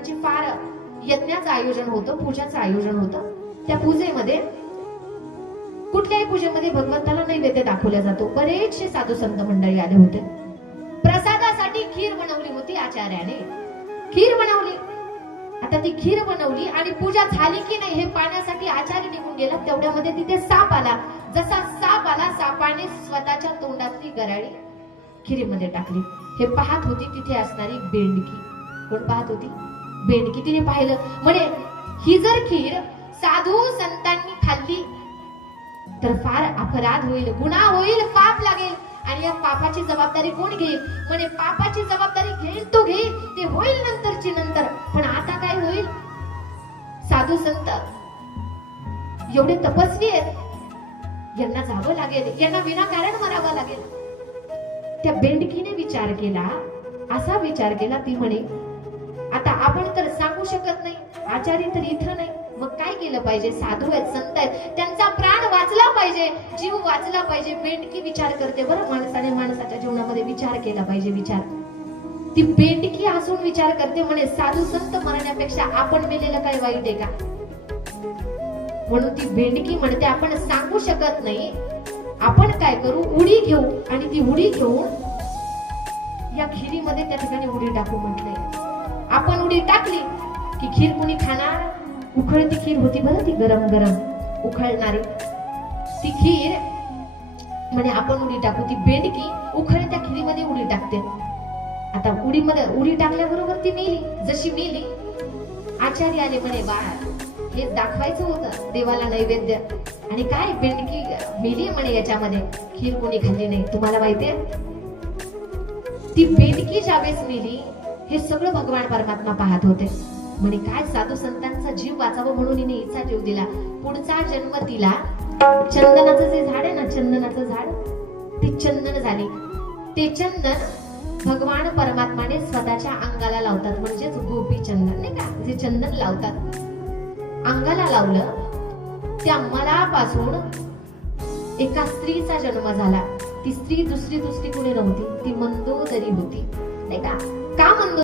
देवांची फार यज्ञाचं आयोजन होतं, पूजाचं आयोजन होतं. त्या पूजेमध्ये कुठल्याही पूजेमध्ये भगवंताला नैवेद्य दाखवला जातो. बरेचसे साधू संत मंडळी आले होते. प्रसादासाठी खीर बनवली होती आचार्याने, खीर बनवली. आता ती खीर बनवली आणि पूजा झाली की नाही हे पाहण्यासाठी आचार्य निघून गेला. तेवढ्यामध्ये तिथे साप आला. जसा साप आला, सापाने स्वतःच्या तोंडातली गराळी खिरीमध्ये टाकली. हे पाहत होती तिथे असणारी बेंडकी. कोण पाहत होती? बेंडकी. तिने पाहिलं, म्हणे ही जर खीर साधू संतांनी खाल्ली तर फार अपराध होईल, गुन्हा होईल, पाप लागेल. आणि या पापाची जबाबदारी कोण घेईल? म्हणे पापाची जबाबदारी घेईल तो घेईल, ते होईल नंतरची नंतर. पण आता काय होईल? साधू संत एवढे तपस्वी आहेत, यांना जावं लागेल, यांना विनाकारण मरावं लागेल. त्या बेंडकीने विचार केला, असा विचार केला. ती म्हणे आता आपण तर सांगू शकत नाही, आचार्य तर इथं नाही, मग काय केलं पाहिजे? साधू आहेत, संत आहेत, त्यांचा प्राण वाचला पाहिजे, जीव वाचला पाहिजे. बेंडकी विचार करते. बरं, माणसाने माणसाच्या जीवनामध्ये विचार केला पाहिजे. विचार, ती बेंडकी हसून विचार करते. म्हणे साधू संत मरण्यापेक्षा आपण मेलेलं काय वाईट आहे का? म्हणून ती बेंडकी म्हणते आपण सांगू शकत नाही, आपण काय करू, उडी घेऊ. आणि ती उडी घेऊन या खिरीमध्ये त्या ठिकाणी उडी टाकू म्हटलंय. आपण उडी टाकली की खीर कुणी खाणार? उखळती खीर होती बरं, ती गरम गरम उखळणारी ती खीर. म्हणे आपण उडी टाकू. ती बेंडकी उखळत्या खिरीमध्ये उडी टाकते. आता उडी टाकल्याबरोबर ती मेली. जशी मेली, आचार्य आले. म्हणे बाळ, हे दाखवायचं होतं देवाला नैवेद्य. आणि काय बेंडकी मेली म्हणे, याच्यामध्ये खीर कोणी खाल्ली नाही. तुम्हाला माहितीये, ती बेंडकी ज्यावेळेस मेली हे सगळं भगवान परमात्मा पाहत होते. म्हणे काय साधू संतांचा जीव वाचावं म्हणून हिने हिचा जीव दिला. पुढचा जन्म तिला चंदनाचं जे झाड आहे ना, चंदनाचं झाड, ती चंदन झाली. ते चंदन भगवान परमात्माने स्वतःच्या अंगाला लावतात, म्हणजेच गोपी चंदन नाही का, जे चंदन लावतात अंगाला लावलं. त्या मलापासून एका स्त्रीचा जन्म झाला. ती स्त्री दुसरी कुणी नव्हती, ती मंदोदरी होती नाही का. का मंदोदरी?